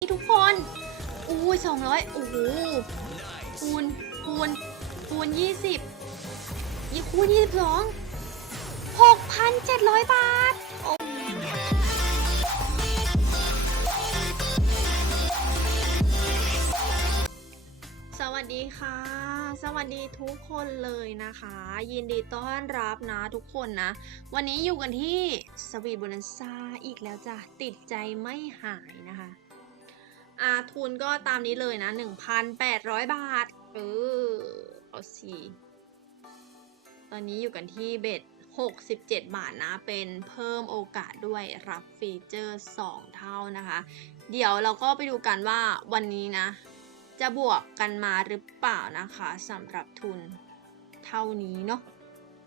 นี่ทุกคนอุ้ยสองร้อยโอ้โหคูณคูณคูณยี่สิบยี่คูณยี่สิบสองหกพันเจ็ดร้อยบาท โอ้สวัสดีค่ะ สวัสดีทุกคนเลยนะคะ ยินดีต้อนรับนะทุกคนนะ วันนี้อยู่กันที่สวีทบนันซ่าอีกแล้วจ้ะ ติดใจไม่หายนะคะ อาทุนก็ตามนี้เลยนะ 1,800 บาท เออ เอาสิตอนนี้อยู่กันที่เบ็ด67 บาทนะ เป็นเพิ่มโอกาสด้วยรับฟีเจอร์ 2 เท่านะคะ เดี๋ยวเราก็ไปดูกันว่าวันนี้นะ จะบวกกันมาหรือเปล่านะคะสำหรับทุนเท่านี้เนาะ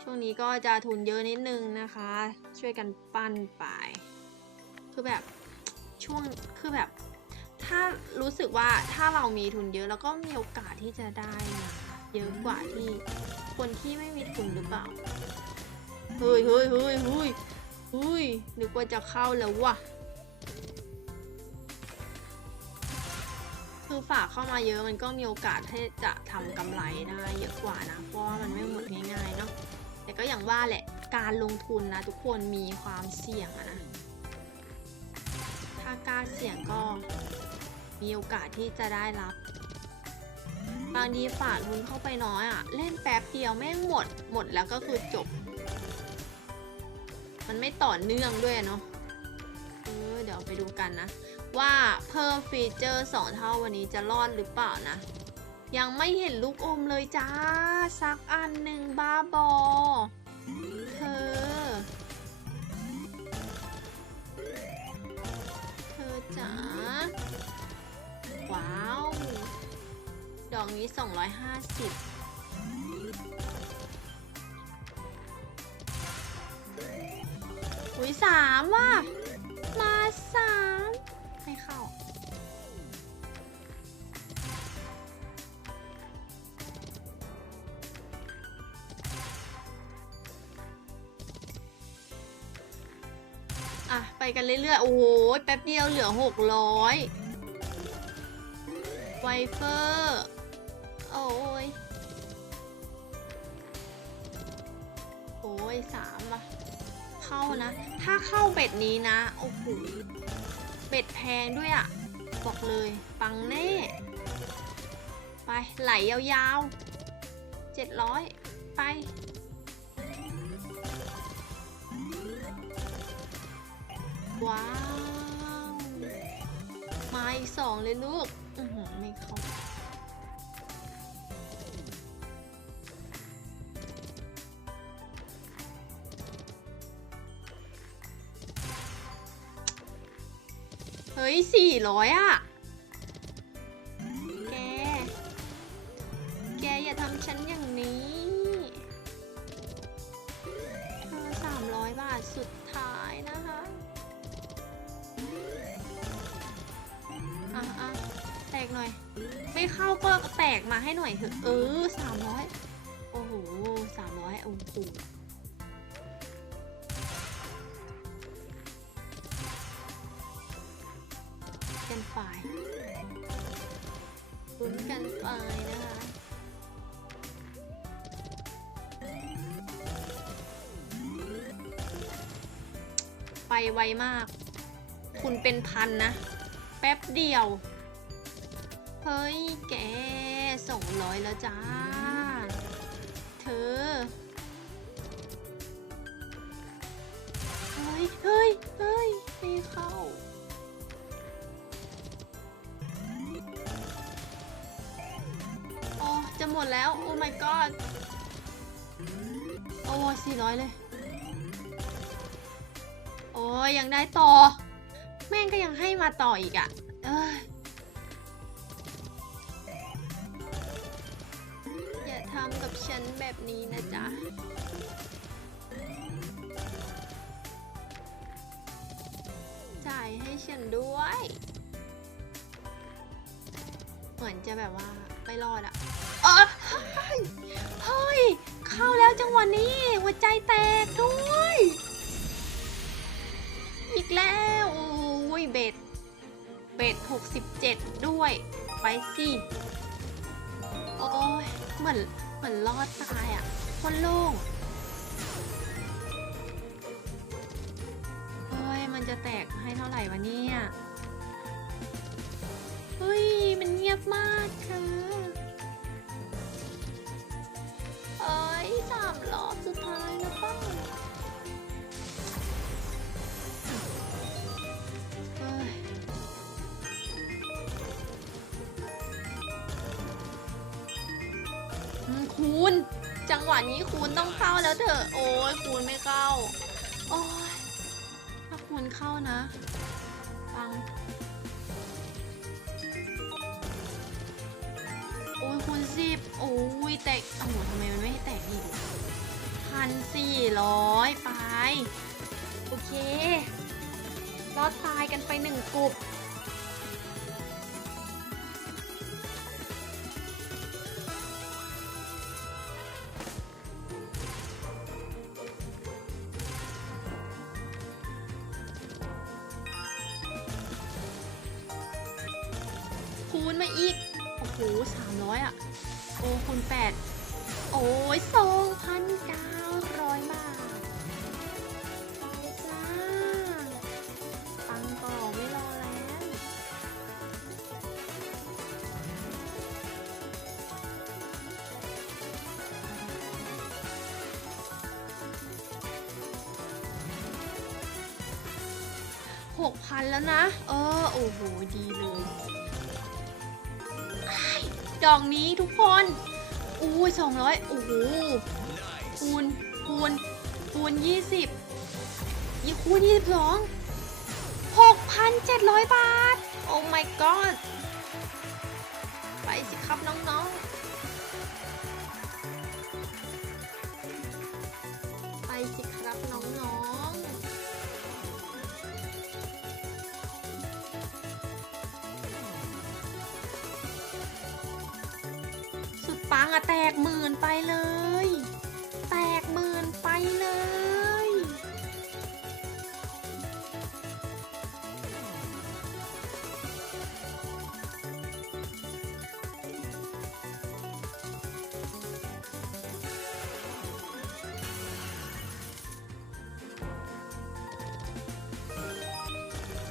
ช่วงนี้ก็จะทุนเยอะนิดนึงนะคะ ช่วยกันปั้นไป คือแบบช่วงคือแบบ ถ้ารู้สึกว่าถ้าเรามีทุนเยอะแล้วก็มีโอกาสที่จะได้มาเยอะกว่าที่คนที่ไม่มีทุนหรือเปล่า เฮ้ยเฮ้ยเฮ้ยเฮ้ยเฮ้ยนึกว่าจะเข้าแล้ววะคือฝากเข้ามาเยอะมันก็มีโอกาสที่จะทำกำไรได้เยอะกว่านะ เพราะว่ามันไม่หมดง่ายๆเนาะ แต่ก็อย่างว่าแหละการลงทุนนะทุกคนมีความเสี่ยงนะ ถ้ากล้าเสี่ยงก็ มีโอกาสที่จะได้รับ บางทีฝากทุนเข้าไปน้อยอะ่ะ เล่นแป๊บเดียวแม่งหมด หมดแล้วก็คือจบ มันไม่ต่อเนื่องด้วยเนาะเออเดี๋ยวไปดูกันนะ ว่าเพิ่มฟีเจอร์ 2 เท่าวันนี้จะรอดหรือเปล่านะ ยังไม่เห็นลูกอมเลยจ้า สักอันหนึ่งบ้าบอเธอเธอจ๋า ว้าว ดอกนี้ 250อุ้ยสามว่ะ มาสามให้เข้า อะ ไปกันเรื่อยๆ โอ้โห แป๊บเดียวเหลือ600ไว เฟอร์โอ้ยโอ้ยสามว่ะเข้านะ ถ้าเข้าเบ็ดนี้นะ โอ้โหเบ็ดแพงด้วยอะบอกเลยปังแน่ ไปไหลยาวๆ700ไปว้าว มาอีกสองเลยลูก เฮ้ยสี่ร้อยอะแก แกอย่าทำฉันอย่างนี้เธอสามร้อยบาทสุดท้ายนะคะอะอะแตกหน่อย ไม่เข้าก็แตกมาให้หน่อยเถอะ เออสามร้อยโอ้โหสามร้อยโอ้โห ไปลุ้นกันไปนะคะไปไวมาก คุณเป็นพันนะ แป๊บเดียว เฮ้ย แกสองร้อยแล้วจ้า แล้ว โอ้ my god โอ้สี่ร้อยเลย โอ้ยยังได้ต่อ แม่งก็ยังให้มาต่ออีกอะ่ะ เอ้ยอย่าทำกับฉันแบบนี้นะจ๊ะจ่ายให้ฉันด้วย เหมือนจะแบบว่าไม่รอดอะเออ เฮ้ยเฮ้ย เข้าแล้วจังหวะนี้ หัวใจแตกด้วย อีกแล้ว โอ้ยเบ็ด เบ็ด 67 ด้วย ไปสิ โอ้ยเหมือน เหมือนรอดตายอะ่ะ คนโล่งเฮ้ย มันจะแตกให้เท่าไหร่วะเนี่ย เฮ้ย มันเงียบมากค่ะ เอ้ยสามรอบสุดท้ายแล้วป้าคูณ จังหวะนี้คูณต้องเข้าแล้วเถอะ โอ้ยคูณไม่เข้า โอ้ยถ้าคูณเข้านะ สิบโอ้ยแตกโอ้โหทำไมมันไม่ให้แตกอีกพันสี่ร้อยไป โอเค รอดตายกันไปหนึ่งกลุ่มคูณมาอีก โอ้โหสามร้อยอะ โอ้คูณแปดโอ้ยสองพันเก้าร้อยบาทไปจ้าปังต่อไม่รอแล้ว หกพันแล้วนะ เออ โอ้โห ดีเลยอ้าย ดอกนี้ทุกคนอุ้สองร้อยโอ้โหคูณคูณคูณยี่สิบยี่คูณยี่สิบสองหกพันเจ็ดร้อยบาท โอ้ my god ไปสิครับน้องๆ ไปสิครับน้อง ปังอะแตกหมื่นไปเลย แตกหมื่นไปเลย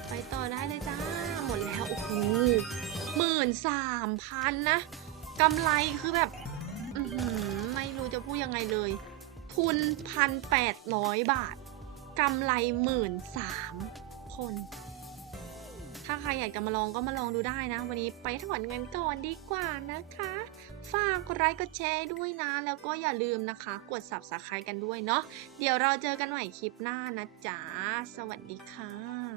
ไปต่อได้เลยจ้า หมดแล้ว โอ้โหหมื่นสามพันนะ กำไรคือแบบไม่รู้จะพูดยังไงเลย ทุนพันแปดร้อยบาทกำไรหมื่นสามคน ถ้าใครอยากจะมาลองก็มาลองดูได้นะ วันนี้ไปถอนเงินก่อนดีกว่านะคะ ฝากกดไลค์กดแชร์ด้วยนะ แล้วก็อย่าลืมนะคะ กด subscribe กันด้วยเนาะเดี๋ยวเราเจอกันใหม่คลิปหน้านะจ๊ะ สวัสดีค่ะ